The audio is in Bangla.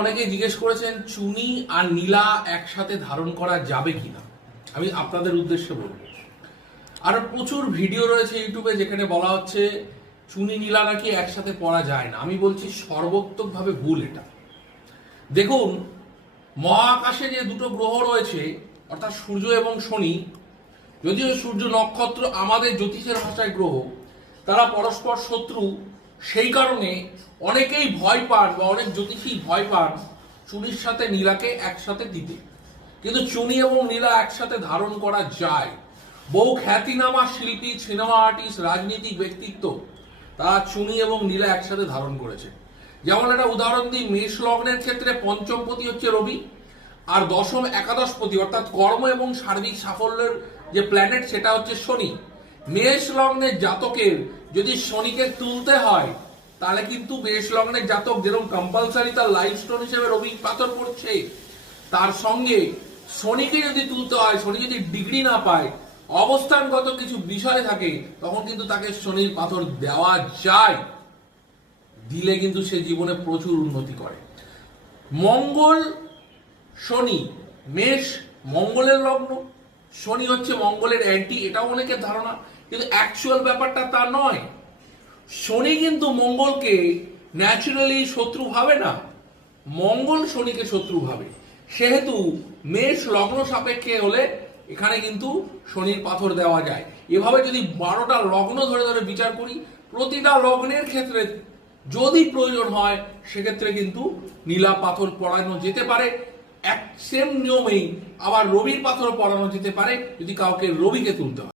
অনেকে জিজ্ঞেস করেছেন, চুনি আর নীলা একসাথে ধারণ করা যাবে কিনা? আমি আপনাদের উদ্দেশ্যে বলব। আর প্রচুর ভিডিও রয়েছে ইউটিউবে যেখানে বলা হচ্ছে, চুনি, নীলা নাকি একসাথে পড়া যায় না। আমি বলছি সর্বোত্তকভাবে ভুল এটা। দেখুন, মহাকাশে যে দুটো গ্রহ রয়েছে, অর্থাৎ সূর্য এবং শনি, যদিও সূর্য নক্ষত্র আমাদের জ্যোতিষের ভাষায় গ্রহ, তারা পরস্পর শত্রু সেই কারণে অনেকেই ভয় পান বা অনেক জ্যোতিষী ভয় পান চুনির সাথে নীলাকে একসাথে দিতে। কিন্তু চুনি এবং নীলা একসাথে ধারণ করা যায়। বহু খ্যাতিনামা শিল্পী সিনেমা আর্টিস্ট রাজনীতিক ব্যক্তিত্ব, তারা চুনি এবং নীলা একসাথে ধারণ করেছে। যেমন একটা উদাহরণ দিই, মেষ লগ্নের ক্ষেত্রে পঞ্চমপতি হচ্ছে রবি আর দশম একাদশপতি, অর্থাৎ কর্ম এবং সার্বিক সাফল্যের যে প্ল্যানেট সেটা হচ্ছে শনি। মেষ লগ্নের জাতকের যদি শনিকে তুলতে হয়, তাহলে কিন্তু মেষ লগ্নের জাতক যেরকম কম্পালসারি তার লাইফ স্টোন হিসেবে রবি পাথর পড়ছে, তার সঙ্গে শনিকে যদি তুলতে হয়, শনি যদি ডিগ্রি না পায়, অবস্থানগত কিছু বিষয় থাকে, তখন কিন্তু তাকে শনির পাথর দেওয়া যায়। দিলে কিন্তু সে জীবনে প্রচুর উন্নতি করে। মঙ্গল, শনি, মেষ, মঙ্গলের লগ্ন। শনি হচ্ছে মঙ্গলের অ্যান্টি এটাও অনেকের ধারণা। কিন্তু অ্যাকচুয়াল ব্যাপারটা তা নয়। শনি কিন্তু মঙ্গলকে ন্যাচারালি শত্রু ভাবে না। মঙ্গল শনিকে শত্রু ভাবে। সেহেতু মেষ লগ্ন সাপেক্ষে হলে এখানে কিন্তু শনির পাথর দেওয়া যায়। এভাবে যদি বারোটা লগ্ন ধরে ধরে বিচার করি, প্রতিটা লগ্নের ক্ষেত্রে যদি প্রয়োজন হয়, সেক্ষেত্রে কিন্তু নীলা পাথর পড়ানো যেতে পারে। এক সেম নিয়মেই আবার রবির পাথর পড়ানো যেতে পারে যদি কাউকে রবিকে তুলতে হয়।